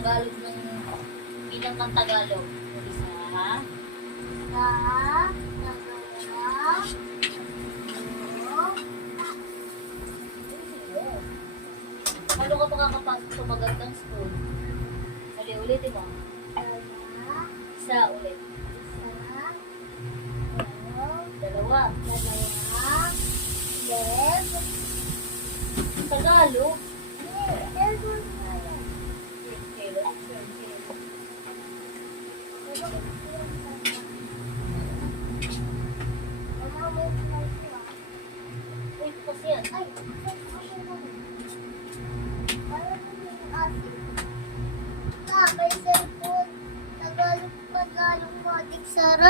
Tagalog ng bilang ng Tagalog. Isa, paano ka makakapasok sa magandang school? Ulitin mo. Isa ulit. Dalawa. Tagalog.